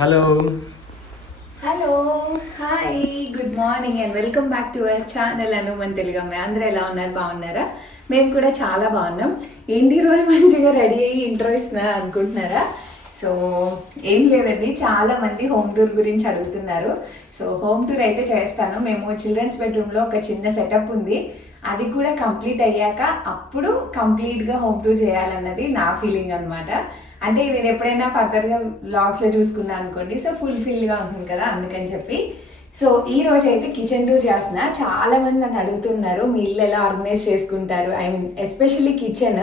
Hello hello hi good morning and welcome back to our channel అనుమన్ తెలుగు అమ్మాయి. అందరూ ఎలా ఉన్నారు, బాగున్నారా? మేము కూడా చాలా బాగున్నాం. ఏంటి రోజు మంచిగా రెడీ అయ్యి ఇంట్రో ఇస్తున్నారు అనుకుంటున్నారా? సో ఏం లేదండి, చాలా మంది హోమ్ టూర్ గురించి అడుగుతున్నారు. సో హోమ్ టూర్ అయితే చేస్తాను. మేము చిల్డ్రన్స్ బెడ్రూమ్లో ఒక చిన్న సెటప్ ఉంది, అది కూడా కంప్లీట్ అయ్యాక అప్పుడు కంప్లీట్గా హోమ్ టూర్ చేయాలన్నది నా ఫీలింగ్ అనమాట. అంటే నేను ఎప్పుడైనా ఫర్దర్గా వ్లాగ్స్లో చూసుకున్నాను అనుకోండి, సో ఫుల్ఫిల్గా ఉంటుంది కదా, అందుకని చెప్పి. సో ఈ రోజు అయితే కిచెన్ టూర్ చేస్తున్నా. చాలా మంది నన్ను అడుగుతున్నారు మీ ఇల్లు ఎలా ఆర్గనైజ్ చేసుకుంటారు, I mean especially kitchen.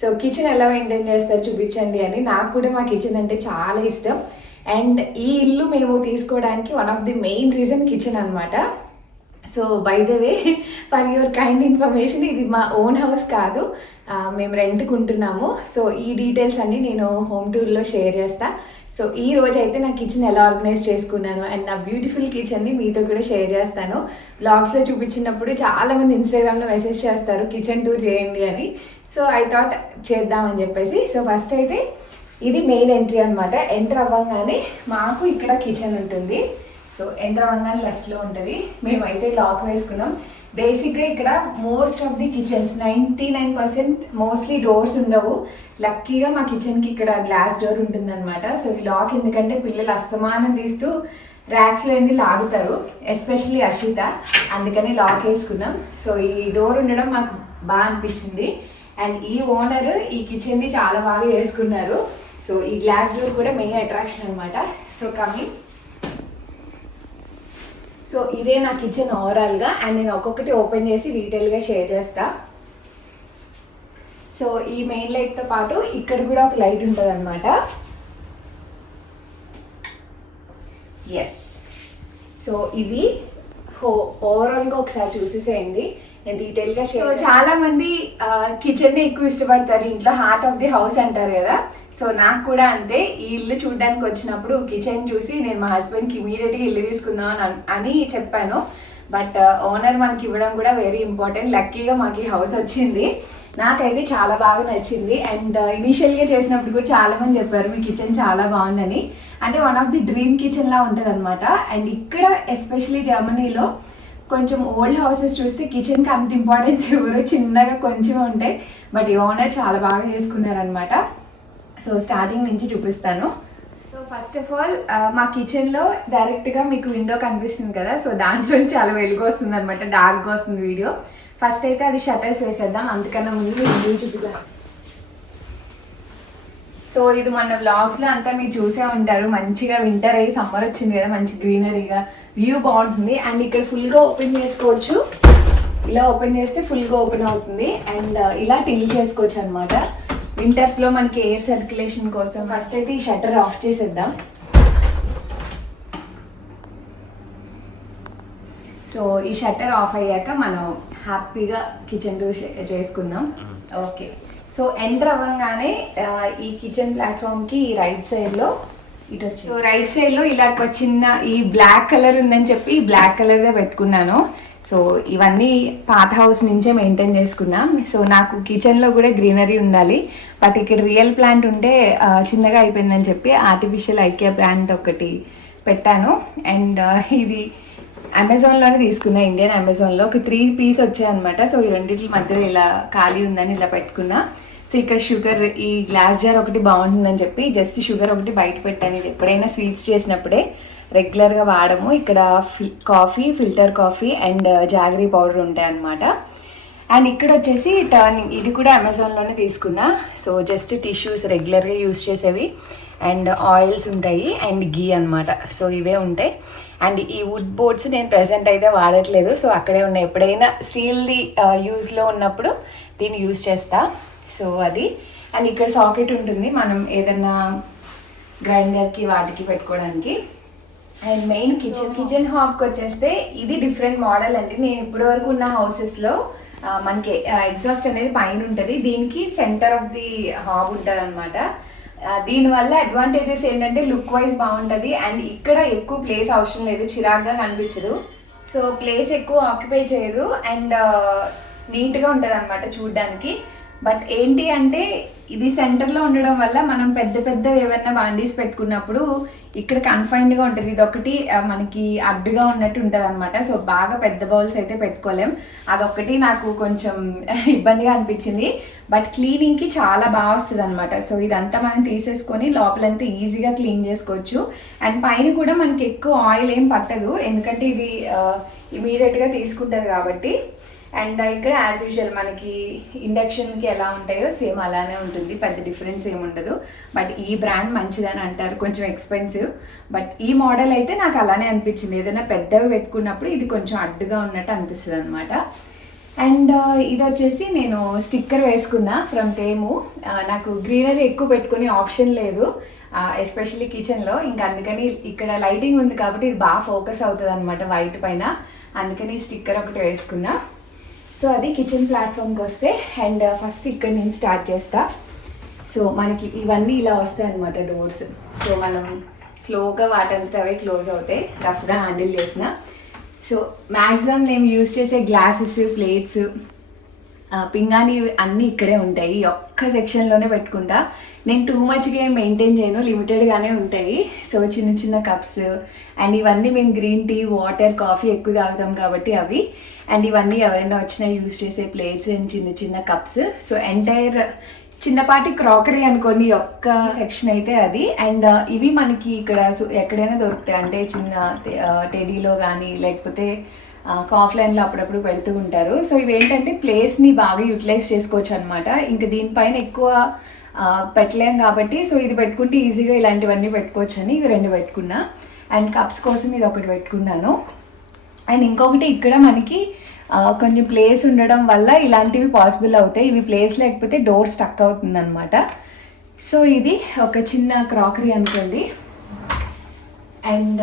So kitchen ఎలా మెయింటైన్ చేస్తారు చూపించండి అని. నాకు కూడా మా కిచెన్ అంటే చాలా ఇష్టం. అండ్ ఈ ఇల్లు మేము తీసుకోవడానికి one of the main reason kitchen అనమాట. So by the way, for your kind information, ఇది మా ఓన్ హౌస్ కాదు, మేము రెంట్కి ఉంటున్నాము. సో ఈ డీటెయిల్స్ అన్నీ నేను హోమ్ టూర్లో షేర్ చేస్తా. సో ఈ రోజు అయితే నా కిచెన్ ఎలా ఆర్గనైజ్ చేసుకున్నాను అండ్ నా బ్యూటిఫుల్ కిచెన్ని మీతో కూడా షేర్ చేస్తాను. బ్లాగ్స్లో చూపించినప్పుడు చాలామంది ఇన్స్టాగ్రామ్లో మెసేజ్ చేస్తారు కిచెన్ టూర్ చేయండి అని. సో ఐ థాట్ చేద్దామని చెప్పేసి. సో ఫస్ట్ అయితే ఇది మెయిన్ ఎంట్రీ అనమాట. ఎంటర్ అవ్వగానే మాకు ఇక్కడ కిచెన్ ఉంటుంది. సో ఎంటర్ అవ్వగానే లెఫ్ట్లో ఉంటుంది. మేమైతే లాక్ వేసుకున్నాం. బేసిక్గా ఇక్కడ most of the kitchens 99% mostly doors ఉండవు. లక్కీగా మా కిచెన్కి ఇక్కడ గ్లాస్ డోర్ ఉంటుందన్నమాట. సో ఈ లాక్ ఎందుకంటే పిల్లలు అస్తమానం తీస్తూ ర్యాక్స్లో వెళ్ళి లాగుతారు, ఎస్పెషల్లీ అషిత, అందుకని లాక్ వేసుకున్నాం. సో ఈ డోర్ ఉండడం మాకు బాగా అనిపించింది. అండ్ ఈ ఓనర్ ఈ కిచెన్ని చాలా బాగా వేసుకున్నారు. సో ఈ గ్లాస్ డోర్ కూడా మెయిన్ అట్రాక్షన్ అనమాట. సో కమింగ్, సో ఇదే నా కిచెన్ ఓవరాల్గా. అండ్ నేను ఒక్కొక్కటి ఓపెన్ చేసి డీటెయిల్గా షేర్ చేస్తా. సో ఈ మెయిన్ లైట్తో పాటు ఇక్కడ కూడా ఒక లైట్ ఉంటుంది అనమాట. ఎస్, సో ఇది ఓవరాల్గా ఒకసారి చూసేసేయండి, నేను డీటెయిల్గా షేర్. సో చాలా మంది కిచెన్ని ఎక్కువ ఇష్టపడతారు, ఇంట్లో హార్ట్ ఆఫ్ ది హౌస్ అంటారు కదా. సో నాకు కూడా అంతే. ఈ ఇల్లు చూడడానికి వచ్చినప్పుడు కిచెన్ చూసి నేను మా హస్బెండ్కి ఇమీడియట్గా ఇల్లు తీసుకుందాం అని చెప్పాను. బట్ ఓనర్ మనకి ఇవ్వడం కూడా వెరీ ఇంపార్టెంట్. లక్కీగా మాకు ఈ హౌస్ వచ్చింది. నాకైతే చాలా బాగా నచ్చింది. అండ్ ఇనీషియల్గా చేసినప్పుడు కూడా చాలా మంది చెప్పారు మీ కిచెన్ చాలా బాగుందని. అంటే one of the dream kitchen లా ఉంటుంది అనమాట. అండ్ ఇక్కడ ఎస్పెషలీ జర్మనీలో కొంచెం ఓల్డ్ హౌసెస్ చూస్తే కిచెన్కి అంత ఇంపార్టెన్స్ ఇవ్వరు, చిన్నగా కొంచెం ఉంటాయి. బట్ ఈ ఓనర్ చాలా బాగా చేసుకున్నారనమాట. సో స్టార్టింగ్ నుంచి చూపిస్తాను. సో ఫస్ట్ ఆఫ్ ఆల్ మా కిచెన్లో డైరెక్ట్గా మీకు విండో కనిపిస్తుంది కదా, సో దాంట్లో చాలా వెలుగు వస్తుంది అనమాట, డార్క్గా వస్తుంది వీడియో. ఫస్ట్ అయితే అది షట్టర్స్ వేసేద్దాం, అందుకన్నా ముందు మీకు వ్యూ చూపిద్దాం. సో ఇది మన వ్లాగ్స్లో అంతా మీరు చూసే ఉంటారు. మంచిగా వింటర్ అయ్యి సమ్మర్ వచ్చింది కదా, మంచి గ్రీనరీగా వ్యూ బాగుంటుంది. అండ్ ఇక్కడ ఫుల్గా ఓపెన్ చేసుకోవచ్చు, ఇలా ఓపెన్ చేస్తే ఫుల్గా ఓపెన్ అవుతుంది. అండ్ ఇలా టిల్ చేసుకోవచ్చు అనమాట. వింటర్స్లో మనకి ఎయిర్ సర్క్యులేషన్ కోసం ఫస్ట్ అయితే ఈ షట్టర్ ఆఫ్ చేసేద్దాం. సో ఈ షట్టర్ ఆఫ్ అయ్యాక మనం హ్యాపీగా కిచెన్ టూర్ చేసుకుందాం. ఓకే, సో ఎంటర్ అవ్వగానే ఈ కిచెన్ ప్లాట్ఫామ్కి ఈ రైట్ సైడ్లో ఇటు వచ్చి, సో రైట్ సైడ్లో ఇలా ఒక చిన్న ఈ బ్లాక్ కలర్ ఉందని చెప్పి ఈ బ్లాక్ కలర్దే పెట్టుకున్నాను. సో ఇవన్నీ పాత హౌస్ నుంచే మెయింటైన్ చేసుకున్నాం. సో నాకు కిచెన్లో కూడా గ్రీనరీ ఉండాలి, బట్ ఇక్కడ రియల్ ప్లాంట్ ఉంటే చిన్నగా అయిపోయిందని చెప్పి ఆర్టిఫిషియల్ ఐకియా ప్లాంట్ ఒకటి పెట్టాను. అండ్ ఇది అమెజాన్లోనే తీసుకున్నా, ఇండియన్ అమెజాన్లో ఒక 3 పీస్ వచ్చాయన్నమాట. సో ఈ రెండింటి మధ్యలో ఇలా ఖాళీ ఉందని ఇలా పెట్టుకున్నా. సో ఇక్కడ షుగర్, ఈ గ్లాస్ జార్ ఒకటి బాగుంటుందని చెప్పి జస్ట్ షుగర్ ఒకటి బయట పెట్టాను. ఇది ఎప్పుడైనా స్వీట్స్ చేసినప్పుడే రెగ్యులర్గా వాడము. ఇక్కడ coffee, filter coffee and jaggery powder ఉంటాయి అన్నమాట. అండ్ ఇక్కడ వచ్చేసి టర్నింగ్, ఇది కూడా అమెజాన్లోనే తీసుకున్నా. సో జస్ట్ టిష్యూస్ రెగ్యులర్గా యూస్ చేసేవి అండ్ ఆయిల్స్ ఉంటాయి అండ్ గీ అనమాట. సో ఇవే ఉంటాయి. అండ్ ఈ వుడ్ బోర్డ్స్ నేను ప్రెజెంట్ అయితే వాడట్లేదు, సో అక్కడే ఉన్నాయి. ఎప్పుడైనా స్టీల్ది యూస్లో ఉన్నప్పుడు దీన్ని యూస్ చేస్తా. సో అది. అండ్ ఇక్కడ సాకెట్ ఉంటుంది, మనం ఏదన్నా గ్రైండర్కి వాటికి పెట్టుకోవడానికి. అండ్ మెయిన్ కిచెన్ హాబ్కి వచ్చేస్తే ఇది డిఫరెంట్ మోడల్ అండి. నేను ఇప్పటి వరకు ఉన్న హౌసెస్లో మనకి ఎగ్జాస్ట్ అనేది పైన ఉంటుంది, దీనికి సెంటర్ ఆఫ్ ది హాబ్ ఉంటుంది అనమాట. దీనివల్ల అడ్వాంటేజెస్ ఏంటంటే లుక్ వైజ్ బాగుంటుంది. అండ్ ఇక్కడ ఎక్కువ ప్లేస్ అవసరం లేదు, చిరాగ్గా కనిపించదు. సో ప్లేస్ ఎక్కువ ఆక్యుపై చేయదు అండ్ నీట్గా ఉంటుంది అనమాట చూడడానికి. బట్ ఏంటి అంటే ఇది సెంటర్లో ఉండడం వల్ల మనం పెద్ద పెద్ద ఏమైనా బాండీస్ పెట్టుకున్నప్పుడు ఇక్కడ కన్ఫైన్డ్గా ఉంటుంది. ఇది ఒకటి మనకి అడ్డుగా ఉన్నట్టు ఉంటుంది అనమాట. సో బాగా పెద్ద బౌల్స్ అయితే పెట్టుకోలేం. అదొకటి నాకు కొంచెం ఇబ్బందిగా అనిపించింది. బట్ క్లీనింగ్కి చాలా బాగా వస్తుంది అనమాట. సో ఇదంతా మనం తీసేసుకొని లోపలంతా ఈజీగా క్లీన్ చేసుకోవచ్చు. అండ్ పైన కూడా మనకి ఎక్కువ ఆయిల్ ఏం పట్టదు, ఎందుకంటే ఇది ఇమీడియట్గా తీసుకుంటుంది కాబట్టి. అండ్ ఇక్కడ యాజ్ యూజువల్ మనకి ఇండక్షన్కి ఎలా ఉంటాయో సేమ్ అలానే ఉంటుంది, పెద్ద డిఫరెన్స్ ఏమి ఉండదు. బట్ ఈ బ్రాండ్ మంచిదని అంటారు, కొంచెం ఎక్స్పెన్సివ్. బట్ ఈ మోడల్ అయితే నాకు అలానే అనిపించింది. ఏదైనా పెద్దవి పెట్టుకున్నప్పుడు ఇది కొంచెం అడ్డుగా ఉన్నట్టు అనిపిస్తుంది అనమాట. అండ్ ఇది వచ్చేసి నేను స్టిక్కర్ వేసుకున్నా ఫ్రమ్ తేము. నాకు గ్రీనరీ ఎక్కువ పెట్టుకునే ఆప్షన్ లేదు, ఎస్పెషల్లీ కిచెన్లో. ఇంకా అందుకని ఇక్కడ లైటింగ్ ఉంది కాబట్టి ఇది బాగా ఫోకస్ అవుతుంది అనమాట వైట్ పైన. అందుకని స్టిక్కర్ ఒకటి వేసుకున్నా. సో అది కిచెన్ ప్లాట్ఫామ్కి వస్తే. అండ్ ఫస్ట్ ఇక్కడ నేను స్టార్ట్ చేస్తా. సో మనకి ఇవన్నీ ఇలా వస్తాయి అనమాట డోర్స్. సో మనం స్లోగా వాటంతా అవే క్లోజ్ అవుతాయి, రఫ్గా హ్యాండిల్ చేసిన. సో మ్యాక్సిమం నేను యూజ్ చేసే గ్లాసెస్, ప్లేట్స్, పింగాణి అన్నీ ఇక్కడే ఉంటాయి. ఒక్క సెక్షన్లోనే పెట్టుకుంటా. నేను టూ మచ్గా ఏం మెయింటైన్ చేయను, లిమిటెడ్గానే ఉంటాయి. సో చిన్న చిన్న కప్స్ అండ్ ఇవన్నీ మేము గ్రీన్ టీ, వాటర్, కాఫీ ఎక్కువ తాగుతాం కాబట్టి అవి. అండ్ ఇవన్నీ ఎవరైనా వచ్చినా యూజ్ చేసే ప్లేట్స్ అండ్ చిన్న చిన్న కప్స్. సో ఎంటైర్ చిన్నపాటి క్రాకరీ అనుకోండి ఒక్క సెక్షన్ అయితే అది. అండ్ ఇవి మనకి ఇక్కడ ఎక్కడైనా దొరుకుతాయి, అంటే చిన్న టెడీలో కానీ లేకపోతే కాఫ్లైన్లో అప్పుడప్పుడు పెడుతూ ఉంటారు. సో ఇవి ఏంటంటే ప్లేస్ని బాగా యూటిలైజ్ చేసుకోవచ్చు అనమాట. ఇంకా దీనిపైన ఎక్కువ పెట్టలేం కాబట్టి సో ఇది పెట్టుకుంటే ఈజీగా ఇలాంటివన్నీ పెట్టుకోవచ్చు అని ఇవి 2 పెట్టుకున్నా. అండ్ కప్స్ కోసం ఇది ఒకటి పెట్టుకున్నాను. అండ్ ఇంకొకటి ఇక్కడ మనకి కొంచెం ప్లేస్ ఉండడం వల్ల ఇలాంటివి పాసిబుల్ అవుతాయి. ఇవి ప్లేస్ లేకపోతే డోర్ స్టక్ అవుతుంది అనమాట. సో ఇది ఒక చిన్న క్రాకరీ అనుకోండి. అండ్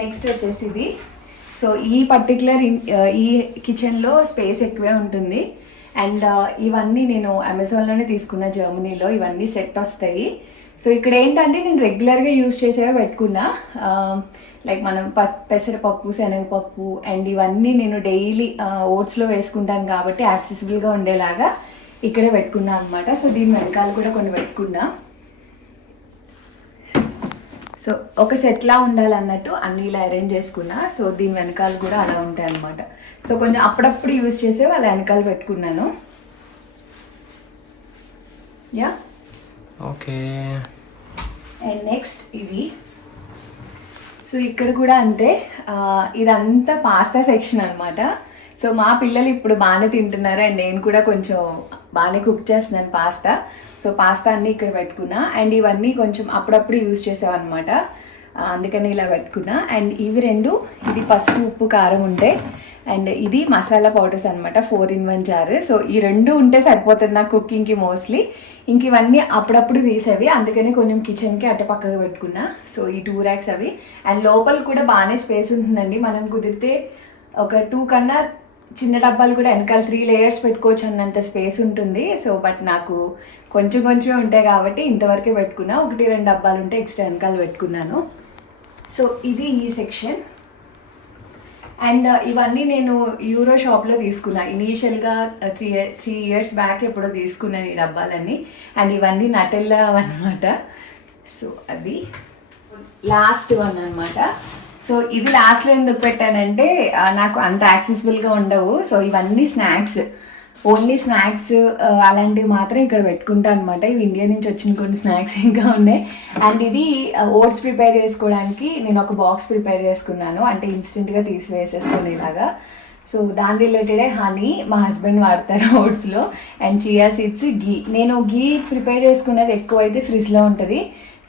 నెక్స్ట్ వచ్చేసి ఇది. సో ఈ పర్టికులర్ ఈ కిచెన్లో స్పేస్ ఎక్కువే ఉంటుంది. అండ్ ఇవన్నీ నేను అమెజాన్లోనే తీసుకున్న, జర్మనీలో. ఇవన్నీ సెట్ వస్తాయి. సో ఇక్కడ ఏంటంటే నేను రెగ్యులర్గా యూజ్ చేసేవే పెట్టుకున్నా. లైక్ మనం పెసరపప్పు, శనగపప్పు అండ్ ఇవన్నీ నేను డైలీ ఓట్స్లో వేసుకుంటాను కాబట్టి యాక్సెసిబుల్గా ఉండేలాగా ఇక్కడే పెట్టుకున్నా అనమాట. సో దీని వెనకాల కూడా కొన్ని పెట్టుకున్నా. సో ఒక సెట్లా ఉండాలన్నట్టు అన్నీ ఇలా అరేంజ్ చేసుకున్నా. సో దీని వెనకాల కూడా అలా ఉంటాయి అనమాట. సో కొంచెం అప్పుడప్పుడు యూజ్ చేసే వాళ్ళ వెనకాల పెట్టుకున్నాను. Yeah okay. అండ్ నెక్స్ట్ ఇది. సో ఇక్కడ కూడా అంతే, ఇదంతా పాస్తా సెక్షన్ అనమాట. సో మా పిల్లలు ఇప్పుడు బాగానే తింటున్నారు అండ్ నేను కూడా కొంచెం బాగానే కుక్ చేస్తున్నాను పాస్తా. సో పాస్తా అన్నీ ఇక్కడ పెట్టుకున్నా. అండ్ ఇవన్నీ కొంచెం అప్పుడప్పుడు యూజ్ చేసామన్నమాట, అందుకని ఇలా పెట్టుకున్నా. అండ్ ఇవి 2, ఇది పసుపు, ఉప్పు, కారం ఉంటాయి. అండ్ ఇది మసాలా పౌడర్స్ అనమాట, 4-in-1 జార్. సో ఈ 2 ఉంటే సరిపోతుంది నాకు కుకింగ్కి మోస్ట్లీ. ఇంక ఇవన్నీ అప్పుడప్పుడు తీసేవి, అందుకని కొంచెం కిచెన్కి అట్ట పక్కగా పెట్టుకున్నా. సో ఈ 2 ర్యాక్స్ అవి. అండ్ లోపల కూడా బాగానే స్పేస్ ఉంటుందండి. మనం కుదిరితే ఒక 2 కన్నా చిన్న డబ్బాలు కూడా వెనకాల 3 లేయర్స్ పెట్టుకోవచ్చు అన్నంత స్పేస్ ఉంటుంది. సో బట్ నాకు కొంచెం కొంచెమే ఉంటాయి కాబట్టి ఇంతవరకే పెట్టుకున్నా. 1-2 డబ్బాలు ఉంటే ఎక్స్ట్రా వెనకాల పెట్టుకున్నాను. సో ఇది ఈ సెక్షన్. అండ్ ఇవన్నీ నేను యూరో షాప్లో తీసుకున్నా. ఇనీషియల్గా 3 years బ్యాక్ ఎప్పుడో తీసుకున్నాను ఈ డబ్బాలన్నీ. అండ్ ఇవన్నీ నటెల్లా అనమాట. సో అది లాస్ట్ వన్ అనమాట. సో ఇది లాస్ట్లో ఎందుకు పెట్టానంటే నాకు అంత యాక్సెసిబుల్గా ఉండవు. సో ఇవన్నీ స్నాక్స్, ఓన్లీ స్నాక్స్ అలాంటివి మాత్రం ఇక్కడ పెట్టుకుంటా అనమాట. ఇవి ఇండియా నుంచి వచ్చిన కొన్ని స్నాక్స్ ఇంకా ఉన్నాయి. అండ్ ఇది ఓట్స్ ప్రిపేర్ చేసుకోవడానికి నేను ఒక బాక్స్ ప్రిపేర్ చేసుకున్నాను, అంటే ఇన్స్టెంట్గా తీసివేసేసుకునేలాగా. సో దాని రిలేటెడే హనీ మా హస్బెండ్ వాడతారు ఓట్స్లో. అండ్ చియా సీడ్స్, గీ. నేను గీ ప్రిపేర్ చేసుకునేది ఎక్కువ అయితే ఫ్రిడ్జ్లో ఉంటుంది.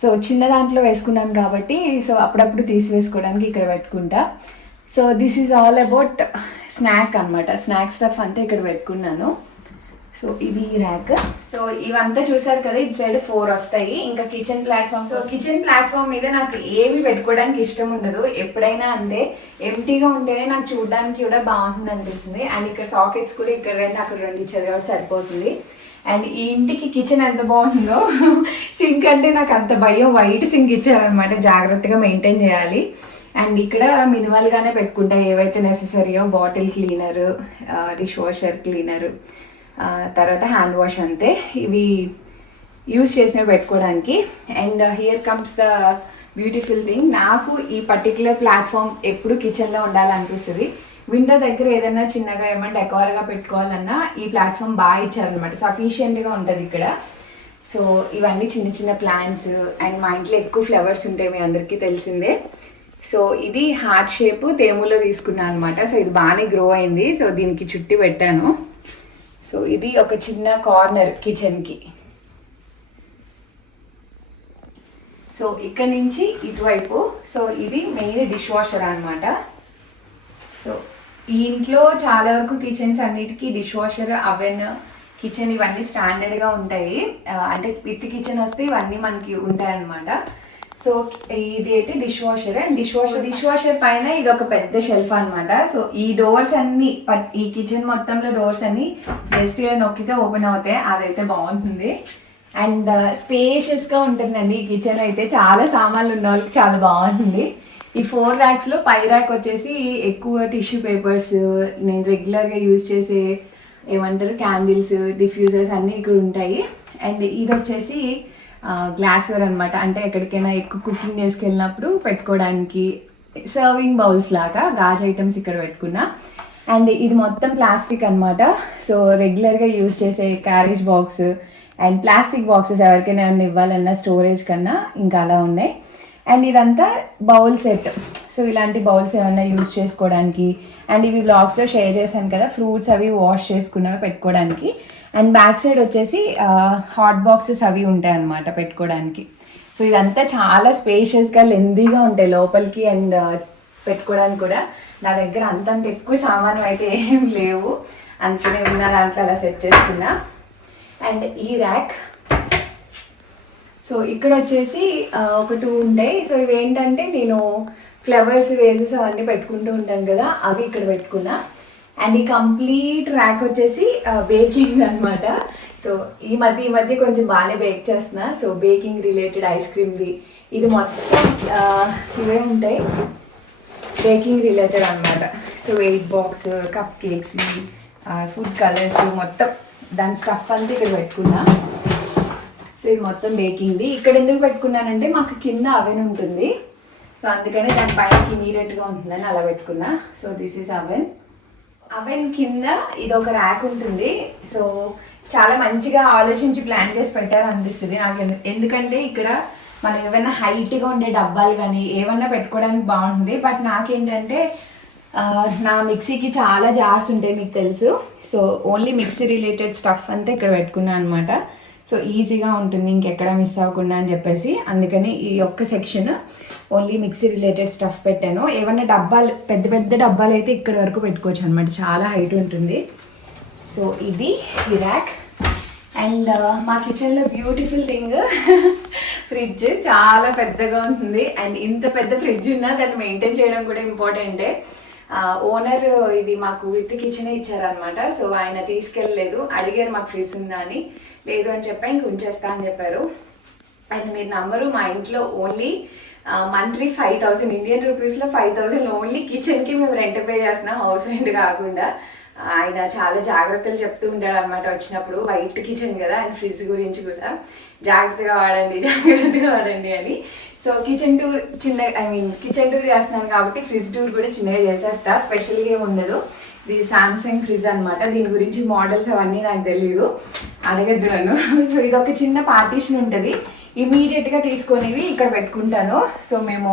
సో చిన్న దాంట్లో వేసుకున్నాను కాబట్టి సో అప్పుడప్పుడు తీసివేసుకోవడానికి ఇక్కడ పెట్టుకుంటా. So this is all about snack అనమాట. స్నాక్ స్టఫ్ అంతా ఇక్కడ పెట్టుకున్నాను. సో ఇది ర్యాక్. సో ఇవంతా చూసారు కదా, ఇటు సైడ్ 4 వస్తాయి. ఇంకా kitchen platform. So kitchen platform మీద నాకు ఏమి పెట్టుకోవడానికి ఇష్టం ఉండదు, ఎప్పుడైనా అంతే. ఎంటీగా ఉంటేనే నాకు చూడడానికి కూడా బాగుంటుంది అనిపిస్తుంది. అండ్ ఇక్కడ సాకెట్స్ కూడా ఇక్కడ 2 అక్కడ 2 ఇచ్చారు కాబట్టి సరిపోతుంది. అండ్ ఈ ఇంటికి కిచెన్ ఎంత బాగుందో, సింక్ అంటే నాకు అంత భయం. వైట్ సింక్ ఇచ్చారనమాట, జాగ్రత్తగా మెయింటైన్ చేయాలి. అండ్ ఇక్కడ మినిమల్గానే పెట్టుకుంటా ఏవైతే నెససరీయో. Bottle cleaner, dish washer cleaner, తర్వాత హ్యాండ్ వాష్ అంతే. ఇవి యూస్ చేసినవి పెట్టుకోవడానికి. And here comes the beautiful thing, నాకు ఈ పర్టికులర్ ప్లాట్ఫామ్ ఎప్పుడు కిచెన్లో ఉండాలనిపిస్తుంది. విండో దగ్గర ఏదైనా చిన్నగా ఏమైనా డెకోర్గా పెట్టుకోవాలన్నా ఈ ప్లాట్ఫామ్ బాగా ఇచ్చారనమాట, సఫిషియెంట్గా ఉంటుంది ఇక్కడ. సో ఇవన్నీ చిన్న చిన్న ప్లాంట్స్, అండ్ మా ఇంట్లో ఎక్కువ ఫ్లవర్స్ ఉంటాయి, మీ అందరికీ తెలిసిందే. సో ఇది హార్ట్ షేప్ తేములో తీసుకున్నాను అనమాట. సో ఇది బాగానే గ్రో అయింది, సో దీనికి చుట్టి పెట్టాను. సో ఇది ఒక చిన్న కార్నర్ కిచెన్కి. సో ఇక్కడ నుంచి ఇటువైపు, సో ఇది మెయిన్ డిష్ వాషర్ అనమాట. సో ఈ ఇంట్లో చాలా వరకు కిచెన్స్ అన్నిటికీ డిష్ వాషర్, అవెన్, కిచెన్ ఇవన్నీ స్టాండర్డ్గా ఉంటాయి. అంటే విత్ కిచెన్ వస్తే ఇవన్నీ మనకి ఉంటాయి అన్నమాట. సో ఇది అయితే dish washer. And dish washer పైన ఇది ఒక పెద్ద షెల్ఫ్ అనమాట. సో ఈ డోర్స్ అన్ని, ఈ కిచెన్ మొత్తంలో డోర్స్ అన్ని జస్ట్ ఇలా నొక్కితే ఓపెన్ అవుతాయి, అదైతే బాగుంటుంది. అండ్ స్పేషియస్గా ఉంటుందండి ఈ కిచెన్ అయితే. చాలా సామాన్లు ఉన్న వాళ్ళకి చాలా బాగుంటుంది. ఈ 4 ర్యాక్స్లో పై ర్యాక్ వచ్చేసి ఎక్కువ టిష్యూ పేపర్స్, నేను రెగ్యులర్గా యూజ్ చేసే ఏమంటారు క్యాండిల్స్, డిఫ్యూజర్స్ అన్నీ ఇక్కడ ఉంటాయి. అండ్ ఇది వచ్చేసి గ్లాస్వేర్ అనమాట, అంటే ఎక్కడికైనా ఎక్కువ కుకింగ్ చేసుకెళ్ళినప్పుడు పెట్టుకోవడానికి సర్వింగ్ బౌల్స్ లాగా గాజు ఐటమ్స్ ఇక్కడ పెట్టుకున్నా. అండ్ ఇది మొత్తం ప్లాస్టిక్ అనమాట. సో రెగ్యులర్గా యూజ్ చేసే carriage box and plastic boxes ఎవరికైనా ఏమైనా ఇవ్వాలన్నా స్టోరేజ్ కన్నా ఇంకా అలా ఉన్నాయి. అండ్ ఇదంతా బౌల్ సెట్. సో ఇలాంటి బౌల్స్ ఏమన్నా యూజ్ చేసుకోవడానికి. అండ్ ఇవి బ్లాగ్స్లో షేర్ చేశాను కదా, ఫ్రూట్స్ అవి వాష్ చేసుకున్నవి పెట్టుకోవడానికి. అండ్ బ్యాక్ సైడ్ వచ్చేసి హాట్ బాక్సెస్ అవి ఉంటాయి అన్నమాట పెట్టుకోవడానికి. సో ఇదంతా చాలా స్పేషియస్గా లెందీగా ఉంటాయి లోపలికి, అండ్ పెట్టుకోవడానికి కూడా. నా దగ్గర అంతంత ఎక్కువ సామాను అయితే ఏం లేవు, అందుకనే ఉన్న దాంట్లో అలా సెట్ చేసుకున్నా. అండ్ ఈ ర్యాక్, సో ఇక్కడ వచ్చేసి ఒక 2 ఉంటాయి. సో ఇవి ఏంటంటే నేను ఫ్లవర్స్ వేసెస్ అవన్నీ పెట్టుకుంటూ ఉంటాను కదా, అవి ఇక్కడ పెట్టుకున్నా. అండ్ ఈ కంప్లీట్ ర్యాక్ వచ్చేసి బేకింగ్ అనమాట. సో ఈ మధ్య కొంచెం బాగానే బేక్ చేస్తున్నా. సో బేకింగ్ రిలేటెడ్ ఐస్ క్రీమ్ది ఇది మొత్తం ఇవే ఉంటాయి, బేకింగ్ రిలేటెడ్ అనమాట. So wait box, cup cakes, food colours, మొత్తం దాని స్టఫ్ అంతా ఇక్కడ పెట్టుకున్నా. సో ఇది మొత్తం బేకింగ్ది. ఇక్కడ ఎందుకు పెట్టుకున్నానంటే మాకు కింద అవెన్ ఉంటుంది, సో అందుకనే దాని పైకి ఇమీడియట్గా ఉంటుందని అలా పెట్టుకున్నా. So this is oven. Oven కింద ఇది ఒక ర్యాక్ ఉంటుంది. సో చాలా మంచిగా ఆలోచించి ప్లాన్ చేసి పెట్టారు అనిపిస్తుంది నాకు. ఎందుకంటే ఇక్కడ మనం ఏమైనా హైట్గా ఉండే డబ్బాలు కానీ ఏమన్నా పెట్టుకోవడానికి బాగుంటుంది. బట్ నాకేంటంటే నా మిక్సీకి చాలా జార్స్ ఉంటాయి మీకు తెలుసు. So only mixie related stuff అంతా ఇక్కడ పెట్టుకున్నాను అనమాట. సో ఈజీగా ఉంటుంది ఇంకెక్కడ మిస్ అవ్వకుండా అని చెప్పేసి, అందుకని ఈ ఒక్క section only mixie related stuff పెట్టాను. ఏమన్నా డబ్బాలు, పెద్ద పెద్ద డబ్బాలు అయితే ఇక్కడ వరకు పెట్టుకోవచ్చు అనమాట, చాలా హైట్ ఉంటుంది. సో ఇది ఈ ర్యాక్. అండ్ మా కిచెన్లో బ్యూటిఫుల్ థింగ్ ఫ్రిడ్జ్ చాలా పెద్దగా ఉంటుంది. అండ్ ఇంత పెద్ద ఫ్రిడ్జ్ ఉన్నా దాన్ని మెయింటైన్ చేయడం కూడా ఇంపార్టెంటే. ఓనర్ ఇది మాకు విత్ కిచెనే ఇచ్చారనమాట. సో ఆయన తీసుకెళ్ళలేదు, అడిగారు మాకు ఫ్రిడ్జ్ ఉందా అని, లేదు అని చెప్పా, ఇంక ఉంచేస్తా అని చెప్పారు. అండ్ మీరు నమ్మరు, మా ఇంట్లో ఓన్లీ మంత్లీ 5,000 ఇండియన్ రూపీస్లో 5,000 ఓన్లీ కిచెన్కి మేము రెంట్ పే చేస్తున్నాం, హౌస్ రెంట్ కాకుండా. ఆయన చాలా జాగ్రత్తలు చెప్తూ ఉంటాడు అనమాట వచ్చినప్పుడు, వైట్ కిచెన్ కదా, అండ్ ఫ్రిడ్జ్ గురించి కూడా జాగ్రత్తగా వాడండి అని. So kitchen tour kitchen tour చేస్తున్నాను కాబట్టి ఫ్రిడ్జ్ టూర్ కూడా చిన్నగా చేసేస్తా, స్పెషల్గా ఏమి ఉండదు. ఇది సామ్సంగ్ ఫ్రిడ్జ్ అనమాట, దీని గురించి మోడల్స్ అవన్నీ నాకు తెలియదు, అడగద్దు నన్ను. సో ఇది ఒక చిన్న పార్టీషన్ ఉంటుంది, ఇమీడియట్గా తీసుకొనివి ఇక్కడ పెట్టుకుంటాను. సో మేము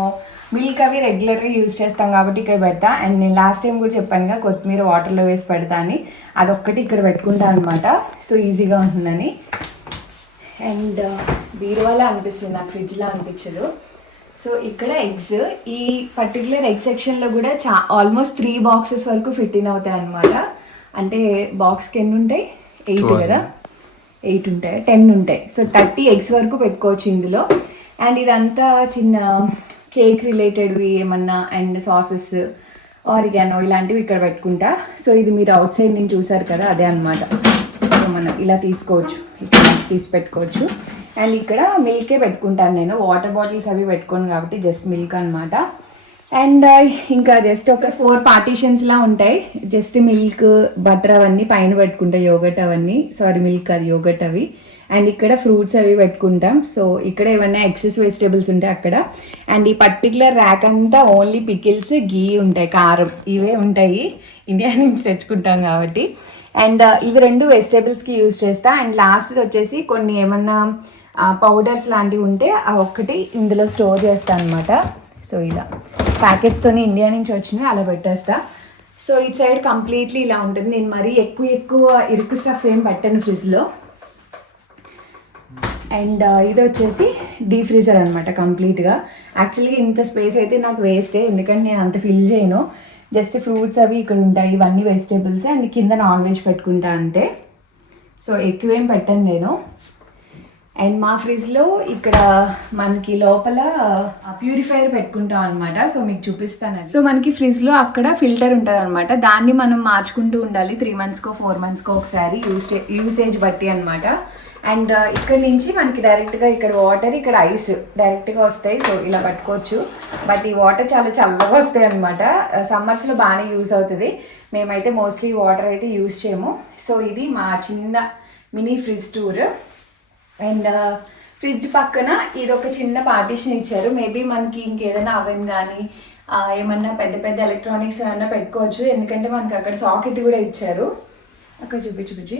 మిల్క్ అవి రెగ్యులర్గా యూజ్ చేస్తాం కాబట్టి ఇక్కడ పెడతా. అండ్ నేను లాస్ట్ టైం కూడా చెప్పానుగా కొత్తిమీర వాటర్లో వేసి పెడతా అని, అదొక్కటి ఇక్కడ పెట్టుకుంటాను అనమాట. సో ఈజీగా ఉంటుందని. అండ్ బీరువాలా అనిపిస్తుంది నాకు, ఫ్రిడ్జ్లా అనిపించదు. సో ఇక్కడ ఎగ్స్, ఈ పర్టికులర్ ఎగ్ సెక్షన్లో కూడా ఆల్మోస్ట్ 3 బాక్సెస్ వరకు ఫిట్ ఇన్ అవుతాయి అనమాట. అంటే బాక్స్కి ఎన్ని ఉంటాయి, 8 కదా, 8 ఉంటాయి, 10 ఉంటాయి. సో 30 ఎగ్స్ వరకు పెట్టుకోవచ్చు ఇందులో. అండ్ ఇదంతా చిన్న కేక్ రిలేటెడ్వి ఏమన్నా, అండ్ సాసెస్, ఆరిగానో ఇలాంటివి ఇక్కడ పెట్టుకుంటా. సో ఇది మీరు అవుట్ సైడ్ నుంచి చూసారు కదా, అదే అనమాట. సో మనం ఇలా తీసుకోవచ్చు, ఇక్కడ తీసి పెట్టుకోవచ్చు. అండ్ ఇక్కడ మిల్కే పెట్టుకుంటాను నేను, వాటర్ బాటిల్స్ అవి పెట్టుకోను కాబట్టి జస్ట్ మిల్క్ అనమాట. అండ్ ఇంకా జస్ట్ ఒక 4 పార్టీషన్స్లా ఉంటాయి, జస్ట్ మిల్క్, బటర్ అవన్నీ పైన పెట్టుకుంటాయి, యోగట్ అవన్నీ, సారీ మిల్క్ అది యోగట్ అవి. అండ్ ఇక్కడ ఫ్రూట్స్ అవి పెట్టుకుంటాం. సో ఇక్కడ ఏమైనా ఎక్సెస్ వెజిటేబుల్స్ ఉంటాయి అక్కడ. అండ్ ఈ పర్టికులర్ ర్యాక్ అంతా ఓన్లీ పికిల్స్, గీ ఉంటాయి, కారం ఇవే ఉంటాయి, ఇండియా నుంచి తెచ్చుకుంటాం కాబట్టి. అండ్ ఇవి 2 వెజిటేబుల్స్కి యూజ్ చేస్తా. అండ్ లాస్ట్ వచ్చేసి కొన్ని ఏమన్నా పౌడర్స్ లాంటివి ఉంటే ఆ ఒక్కటి ఇందులో స్టోర్ చేస్తాను అనమాట. సో ఇలా ప్యాకెట్స్తోని ఇండియా నుంచి వచ్చినవి అలా పెట్టేస్తా. సో ఇటు సైడ్ కంప్లీట్లీ ఇలా ఉంటుంది. నేను మరీ ఎక్కువ ఇరుకు స్టఫ్ ఏం పట్టాను ఫ్రిడ్జ్లో. అండ్ ఇది వచ్చేసి డీ ఫ్రీజర్ అనమాట కంప్లీట్గా. యాక్చువల్గా ఇంత స్పేస్ అయితే నాకు వేస్టే, ఎందుకంటే నేను అంత ఫిల్ చేయను. జస్ట్ ఫ్రూట్స్ అవి ఇక్కడ ఉంటాయి, ఇవన్నీ వెజిటేబుల్స్, అండ్ కింద నాన్ వెజ్ పెట్టుకుంటా అంతే. సో ఎక్కువేం పెట్టను నేను. అండ్ మా ఫ్రిడ్జ్లో ఇక్కడ మనకి లోపల ప్యూరిఫైయర్ పెట్టుకుంటాం అనమాట. సో మీకు చూపిస్తాను. సో మనకి ఫ్రిడ్జ్లో అక్కడ ఫిల్టర్ ఉంటుంది అనమాట. దాన్ని మనం మార్చుకుంటూ ఉండాలి 3 monthsకో 4 monthsకో ఒకసారి, యూసేజ్ బట్టి అనమాట. అండ్ ఇక్కడ నుంచి మనకి డైరెక్ట్గా ఇక్కడ వాటర్, ఇక్కడ ఐస్ డైరెక్ట్గా వస్తాయి. సో ఇలా పట్టుకోవచ్చు. బట్ ఈ వాటర్ చాలా చల్లగా వస్తాయి అనమాట. సమ్మర్స్లో బాగానే యూస్ అవుతుంది. మేమైతే మోస్ట్లీ వాటర్ అయితే యూస్ చేయము. సో ఇది మా చిన్న mini fridge tour. And fridge పక్కన ఇది ఒక చిన్న పార్టీషన్ ఇచ్చారు. మేబీ మనకి ఇంకేదైనా అవెన్ కానీ ఏమన్నా పెద్ద ఎలక్ట్రానిక్స్ ఏమన్నా పెట్టుకోవచ్చు. ఎందుకంటే మనకి అక్కడ సాకెట్ కూడా ఇచ్చారు. అక్కడ చూపించి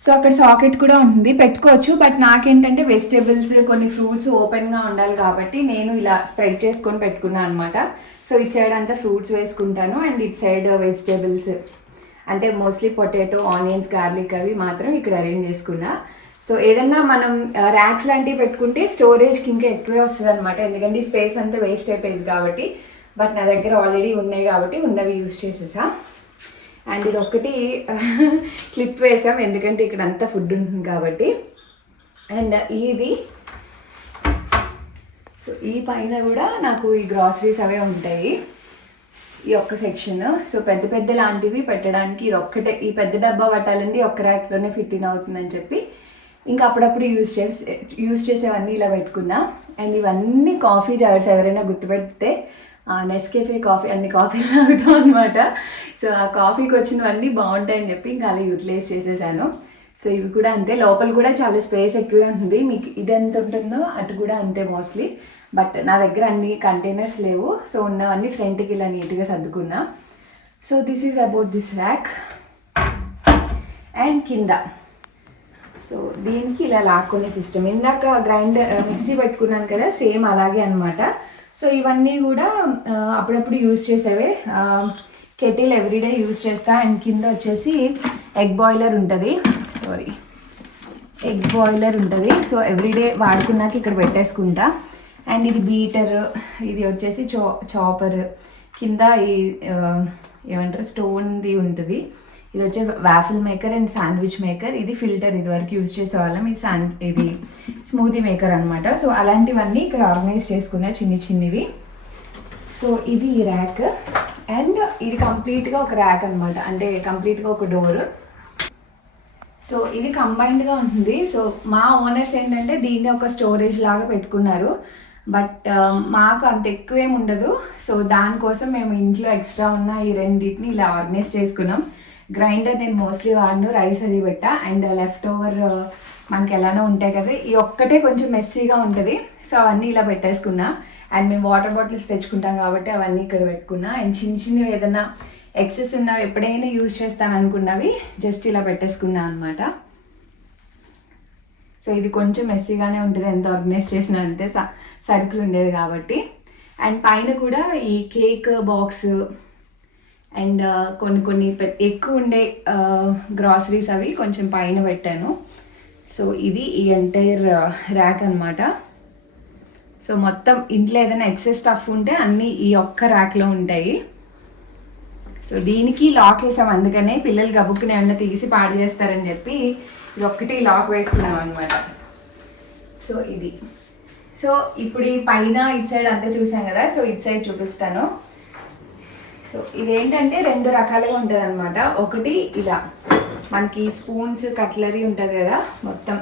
సో అక్కడ సాకెట్ కూడా ఉంటుంది, పెట్టుకోవచ్చు. బట్ నాకేంటంటే వెజిటేబుల్స్, కొన్ని ఫ్రూట్స్ ఓపెన్గా ఉండాలి కాబట్టి నేను ఇలా స్ప్రెడ్ చేసుకొని పెట్టుకున్నాను అనమాట. సో ఇటు సైడ్ అంతా ఫ్రూట్స్ వేసుకుంటాను, అండ్ ఇటు సైడ్ వెజిటేబుల్స్ అంటే మోస్ట్లీ పొటాటో, ఆనియన్స్, గార్లిక్ అవి మాత్రం ఇక్కడ అరేంజ్ చేసుకున్నా. సో ఏదన్నా మనం ర్యాక్స్ లాంటివి పెట్టుకుంటే స్టోరేజ్కి ఇంకా ఎక్కువే వస్తుంది అనమాట, ఎందుకంటే ఈ స్పేస్ అంతా వేస్ట్ అయిపోయింది కాబట్టి. బట్ నా దగ్గర ఆల్రెడీ ఉన్నాయి కాబట్టి ఉన్నవి యూజ్ చేసేసా. అండ్ ఇది ఒకటి క్లిప్ వేసాం, ఎందుకంటే ఇక్కడ అంతా ఫుడ్ ఉంటుంది కాబట్టి. అండ్ ఇది సో ఈ పైన కూడా నాకు ఈ గ్రాసరీస్ అవే ఉంటాయి, ఈ ఒక్క సెక్షన్. సో పెద్ద లాంటివి పెట్టడానికి ఇది ఒక్కటే, ఈ పెద్ద డబ్బా పట్టాలంటే ఒక్క ర్యాక్లోనే ఫిట్ ఇన్ అవుతుందని చెప్పి ఇంకా అప్పుడప్పుడు యూజ్ చేసేవన్నీ ఇలా పెట్టుకున్నా. అండ్ ఇవన్నీ కాఫీ జార్స్, ఎవరైనా గుర్తుపెడితే నెస్కేఫే కాఫీ, అన్ని కాఫీలు తాగుతాం అనమాట. సో ఆ కాఫీకి వచ్చినవన్నీ బాగుంటాయని చెప్పి ఇంకా అలా యూటిలైజ్ చేసేసాను. సో ఇవి కూడా అంతే, లోపల కూడా చాలా స్పేస్ ఎక్కువే ఉంటుంది. మీకు ఇది ఎంత ఉంటుందో అటు కూడా అంతే మోస్ట్లీ. బట్ నా దగ్గర అన్ని కంటైనర్స్ లేవు, సో ఉన్నవన్నీ ఫ్రంట్కి ఇలా నీట్గా సర్దుకున్నా. So this is about this rack. And కింద సో దీనికి ఇలా లాక్కునే సిస్టమ్, ఇందాక మిక్సీ పెట్టుకున్నాను కదా సేమ్ అలాగే అనమాట. సో ఇవన్నీ కూడా అప్పుడప్పుడు యూజ్ చేసేవే. కెటిల్ ఎవ్రీడే యూజ్ చేస్తా. అండ్ కింద వచ్చేసి ఎగ్ బాయిలర్ ఉంటుంది. సో ఎవ్రీడే వాడుకున్నాక ఇక్కడ పెట్టేసుకుంటా. అండ్ ఇది బీటర్, ఇది వచ్చేసి చాపర్, కింద ఈ ఏమంటారు స్టోన్ది ఉంటుంది. ఇది వచ్చే waffle maker and sandwich maker. ఇది ఫిల్టర్, ఇది వరకు యూజ్ చేసేవాళ్ళం. ఇది స్మూదీ మేకర్ అనమాట. సో అలాంటివన్నీ ఇక్కడ ఆర్గనైజ్ చేసుకున్నా చిన్నవి. సో ఇది ఈ ర్యాక్. అండ్ ఇది కంప్లీట్గా ఒక ర్యాక్ అనమాట, అంటే కంప్లీట్గా ఒక డోర్. సో ఇది కంబైన్డ్గా ఉంటుంది. సో మా ఓనర్స్ ఏంటంటే దీన్ని ఒక స్టోరేజ్ లాగా పెట్టుకున్నారు. బట్ మాకు అంత ఎక్కువేం ఉండదు. సో దానికోసం మేము ఇంట్లో ఎక్స్ట్రా ఉన్న ఈ రెండింటిని ఇలా ఆర్గనైజ్ చేసుకున్నాం. గ్రైండర్ నేను మోస్ట్లీ వాడను, రైస్ అది పెట్టా. అండ్ లెఫ్ట్ ఓవర్ మనకి ఎలానో ఉంటాయి కదా, ఈ ఒక్కటే కొంచెం మెస్సీగా ఉంటుంది. సో అవన్నీ ఇలా పెట్టేసుకున్నా. అండ్ మేము వాటర్ బాటిల్స్ తెచ్చుకుంటాం కాబట్టి అవన్నీ ఇక్కడ పెట్టుకున్నా. అండ్ చిన్నవి ఏదైనా ఎక్సెస్ ఉన్నవి ఎప్పుడైనా యూజ్ చేస్తాను అనుకున్నవి జస్ట్ ఇలా పెట్టేసుకున్నా అనమాట. సో ఇది కొంచెం మెస్సీగానే ఉంటుంది, ఎంత ఆర్గనైజ్ చేసినా అంతే, సరుకులు ఉండేది కాబట్టి. అండ్ పైన కూడా ఈ కేక్ బాక్స్ అండ్ కొన్ని ఎక్కువ ఉండే గ్రాసరీస్ అవి కొంచెం పైన పెట్టాను. సో ఇది ఈ ఎంటైర్ ర్యాక్ అనమాట. సో మొత్తం ఇంట్లో ఏదైనా ఎక్సెస్ స్టఫ్ ఉంటే అన్నీ ఈ ఒక్క ర్యాక్లో ఉంటాయి. సో దీనికి లాక్ వేసాం, అందుకనే పిల్లలు గబుక్కుని ఏమన్నా తీసి పాడు చేస్తారని చెప్పి ఇది ఒక్కటి లాక్ వేసుకున్నాం అనమాట. సో ఇది సో ఇప్పుడు ఈ పైన ఇటు సైడ్ అంతా చూసాం కదా. సో ఇటు సైడ్ చూపిస్తాను. సో ఇదేంటంటే 2 రకాలుగా ఉంటుంది అనమాట. ఒకటి ఇలా మనకి స్పూన్స్, కట్లరీ ఉంటుంది కదా, మొత్తం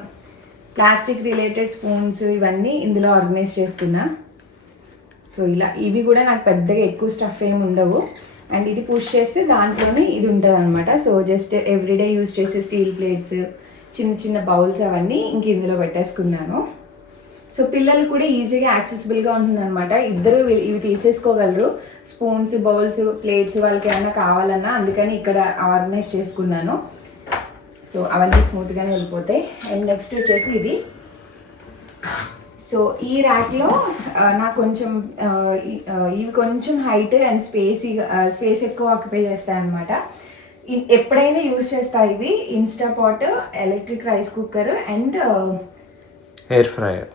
ప్లాస్టిక్ రిలేటెడ్ స్పూన్స్ ఇవన్నీ ఇందులో ఆర్గనైజ్ చేసుకున్నా. సో ఇలా ఇవి కూడా నాకు పెద్దగా ఎక్కువ స్టఫ్ ఏమి ఉండవు. అండ్ ఇది పుష్ చేస్తే దాంట్లోనే ఇది ఉంటుంది అనమాట. సో జస్ట్ ఎవ్రీడే యూజ్ చేసే స్టీల్ ప్లేట్స్, చిన్న చిన్న బౌల్స్ అవన్నీ ఇంక ఇందులో పెట్టేసుకున్నాను. సో పిల్లలు కూడా ఈజీగా యాక్సెసిబుల్గా ఉంటుందన్నమాట. ఇద్దరు ఇవి తీసేసుకోగలరు, స్పూన్స్, బౌల్స్, ప్లేట్స్ వాళ్ళకి ఏమైనా కావాలన్నా. అందుకని ఇక్కడ ఆర్గనైజ్ చేసుకున్నాను. సో అవన్నీ స్మూత్గానే వెళ్ళిపోతాయి. అండ్ నెక్స్ట్ వచ్చేసి ఇది. సో ఈ ర్యాక్లో నాకు కొంచెం ఇవి కొంచెం హైట్ అండ్ స్పేస్ ఎక్కువ ఆక్యుపై చేస్తాయి అనమాట. ఎప్పుడైనా యూజ్ చేస్తా ఇవి. Instant Pot, electric rice cooker and air fryer.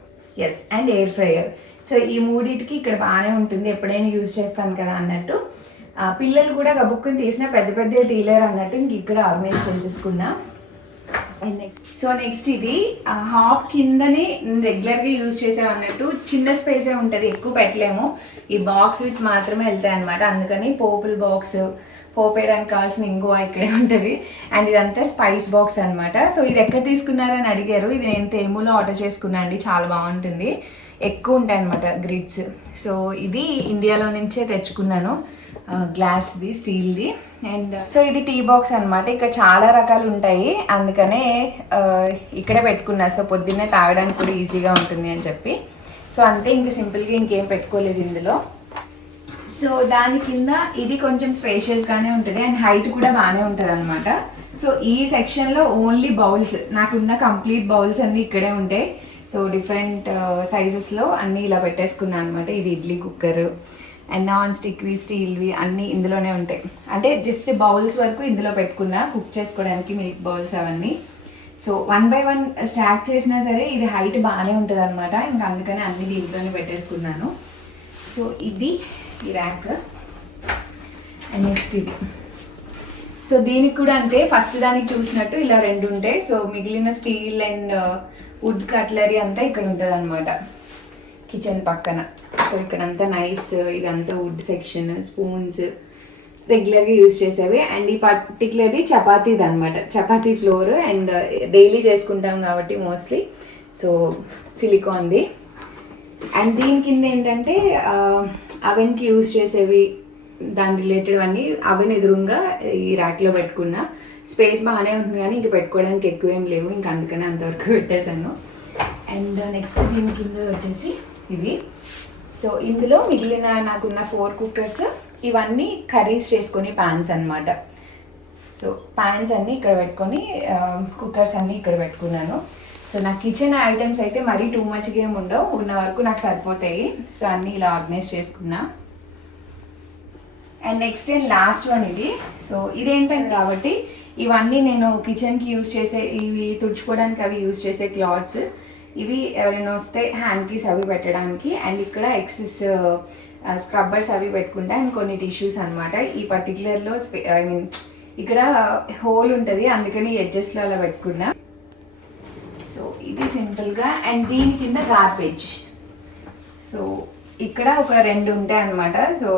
Yes, and air fryer. So ఈ మూడింటికి ఇక్కడ బాగానే ఉంటుంది, ఎప్పుడైనా యూజ్ చేస్తాను కదా అన్నట్టు. పిల్లలు కూడా గబుక్కుని తీసినా పెద్ద పెద్దగా తీయలేరు అన్నట్టు ఇంక ఇక్కడ ఆర్గనైజ్ చేసేసుకున్నా. అండ్ నెక్స్ట్ ఇది హాఫ్ కిందని రెగ్యులర్గా యూజ్ చేసాం అన్నట్టు చిన్న స్పేసే ఉంటుంది, ఎక్కువ పెట్టలేము. ఈ బాక్స్ విత్ మాత్రమే వెళ్తాయి అనమాట. అందుకని పోపుల బాక్స్, పోపు వేయడానికి కావాల్సిన ఇంగువ ఇక్కడే ఉంటుంది. అండ్ ఇదంతా స్పైస్ బాక్స్ అనమాట. సో ఇది ఎక్కడ తీసుకున్నారని అడిగారు. ఇది నేను తేములో ఆర్డర్ చేసుకున్నాను అండి, చాలా బాగుంటుంది, ఎక్కువ ఉంటాయి అనమాట గ్రిడ్స్. సో ఇది ఇండియాలో నుంచే తెచ్చుకున్నాను, గ్లాస్ది, స్టీల్ది. అండ్ సో ఇది టీ బాక్స్ అనమాట. ఇక్కడ చాలా రకాలు ఉంటాయి, అందుకనే ఇక్కడే పెట్టుకున్నా. సో పొద్దున్నే తాగడానికి కూడా ఈజీగా ఉంటుంది అని చెప్పి. సో అంతే, ఇంక సింపుల్గా ఇంకేం పెట్టుకోలేదు ఇందులో. సో దాని కింద ఇది కొంచెం స్పేషియస్గానే ఉంటుంది అండ్ హైట్ కూడా బాగానే ఉంటుంది అనమాట. సో ఈ సెక్షన్లో ఓన్లీ బౌల్స్, నాకున్న కంప్లీట్ బౌల్స్ అన్నీ ఇక్కడే ఉంటాయి. సో డిఫరెంట్ సైజెస్లో అన్నీ ఇలా పెట్టేసుకున్నాను అనమాట. ఇది ఇడ్లీ కుక్కర్ అండ్ నాన్ స్టిక్వి, స్టీల్వి అన్నీ ఇందులోనే ఉంటాయి. అంటే జస్ట్ బౌల్స్ వరకు ఇందులో పెట్టుకున్నా, కుక్ చేసుకోవడానికి మిల్క్ బౌల్స్ అవన్నీ. సో 1 by 1 స్టాక్ చేసినా సరే ఇది హైట్ బాగానే ఉంటుంది అనమాట. ఇంకా అందుకని అన్ని దీంట్లోనే పెట్టేసుకున్నాను. సో ఇది ఈ ర్యాక్. అండ్ నెక్స్ట్ ఇది. సో దీనికి కూడా అంతే, ఫస్ట్ దానికి చూసినట్టు ఇలా 2 ఉంటాయి. సో మిగిలిన స్టీల్ అండ్ వుడ్ కట్లరీ అంతా ఇక్కడ ఉంటుంది అనమాట కిచెన్ పక్కన. సో ఇక్కడంతా నైఫ్స్, ఇదంతా వుడ్ సెక్షన్, స్పూన్స్ రెగ్యులర్గా యూజ్ చేసేవి. అండ్ ఈ పర్టికులర్ది చపాతీది అనమాట, చపాతీ ఫ్లోర్. అండ్ డైలీ చేసుకుంటాం కాబట్టి మోస్ట్లీ. సో సిలికాన్ది. అండ్ దీని కింద ఏంటంటే అవెన్కి యూజ్ చేసేవి, దాని రిలేటెడ్ అన్నీ అవెన్ ఎదురుగా ఈ ర్యాక్లో పెట్టుకున్నా. స్పేస్ బాగానే ఉంటుంది కానీ ఇంక పెట్టుకోవడానికి ఎక్కువ ఏం లేవు, ఇంక అందుకనే అంతవరకు పెట్టేశాను. అండ్ నెక్స్ట్ దీని కింద వచ్చేసి ఇవి. సో ఇందులో మిగిలిన నాకున్న 4 కుక్కర్స్, ఇవన్నీ కర్రీస్ చేసుకొని ప్యాన్స్ అనమాట. సో ప్యాన్స్ అన్నీ ఇక్కడ పెట్టుకొని కుక్కర్స్ అన్నీ ఇక్కడ పెట్టుకున్నాను. సో నా కిచెన్ ఐటమ్స్ అయితే మరీ టూ మచ్గా ఏమి ఉండవు, ఉన్న వరకు నాకు సరిపోతాయి. సో అన్నీ ఇలా ఆర్గనైజ్ చేసుకున్నా. And next and last one ఇది. సో ఇదేంటంటే కాబట్టి ఇవన్నీ నేను కిచెన్కి యూజ్ చేసే, ఇవి తుడుచుకోవడానికి అవి యూజ్ చేసే క్లాత్స్. ఇవి ఎవరైనా వస్తే హ్యాండ్కీస్ అవి పెట్టడానికి. అండ్ ఇక్కడ ఎక్సెస్ స్క్రబ్బర్స్ అవి పెట్టుకుంటా. అండ్ కొన్ని టిష్యూస్ అనమాట. ఈ పర్టికులర్లో ఇక్కడ హోల్ ఉంటుంది, అందుకని ఎడ్జెస్లో అలా పెట్టుకున్నా. సో ఇది సింపుల్గా. అండ్ దీని కింద గార్బేజ్. సో ఇక్కడ ఒక 2 ఉంటాయి అనమాట. సో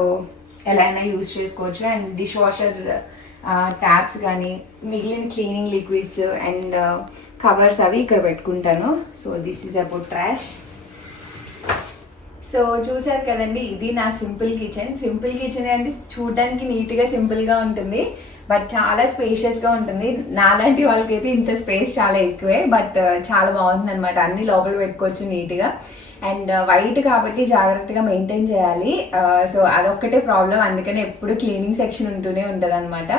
ఎలా అయినా యూజ్ చేసుకోవచ్చు. అండ్ డిష్ వాషర్ ట్యాప్స్ కానీ మిగిలిన క్లీనింగ్ లిక్విడ్స్ అండ్ కవర్స్ అవి ఇక్కడ పెట్టుకుంటాను. So this is about trash. So చూసారు కదండి, ఇది నా సింపుల్ కిచెన్. సింపుల్ కిచెన్ అంటే చూడడానికి నీట్గా సింపుల్గా ఉంటుంది, బట్ చాలా స్పేషియస్గా ఉంటుంది. నాలాంటి వాళ్ళకైతే ఇంత స్పేస్ చాలా ఎక్కువే, బట్ చాలా బాగుంటుంది అనమాట. అన్ని లోపల పెట్టుకోవచ్చు నీట్గా. అండ్ వైట్ కాబట్టి జాగ్రత్తగా మెయింటైన్ చేయాలి. సో అదొక్కటే ప్రాబ్లం, అందుకని ఎప్పుడు క్లీనింగ్ సెక్షన్ ఉంటూనే ఉంటుంది అనమాట.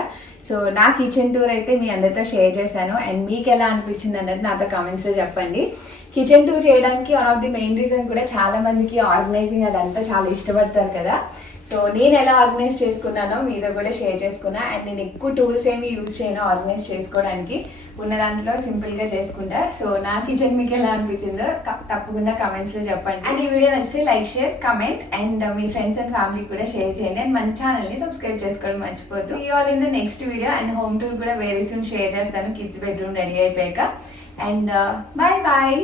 సో నా కిచెన్ టూర్ అయితే మీ అందరితో షేర్ చేశాను. అండ్ మీకు ఎలా అనిపించింది అన్నది నాతో కామెంట్స్లో చెప్పండి. కిచెన్ టూర్ చేయడానికి one of the main reason కూడా చాలా మందికి ఆర్గనైజింగ్ అదంతా చాలా ఇష్టపడతారు కదా. సో నేను ఎలా ఆర్గనైజ్ చేసుకున్నానో మీతో కూడా షేర్ చేసుకున్నా. అండ్ నేను ఎక్కువ టూల్స్ ఏమి యూజ్ చేయను ఆర్గనైజ్ చేసుకోవడానికి, ఉన్న దాంట్లో సింపుల్గా చేసుకుంటా. సో నా కిచెన్ మీకు ఎలా అనిపించిందో తప్పకుండా కమెంట్స్లో చెప్పండి. అండ్ ఈ వీడియో నచ్చితే like, share, comment and me friends and ఫ్యామిలీకి కూడా షేర్ చేయండి. అండ్ మన ఛానల్ని సబ్స్క్రైబ్ చేసుకోవడం మర్చిపోద్దు. See all in the next video. And home tour కూడా వెరీ సూన్ షేర్ చేస్తాను కిడ్స్ బెడ్రూమ్ రెడీ అయిపోయాక. And bye bye.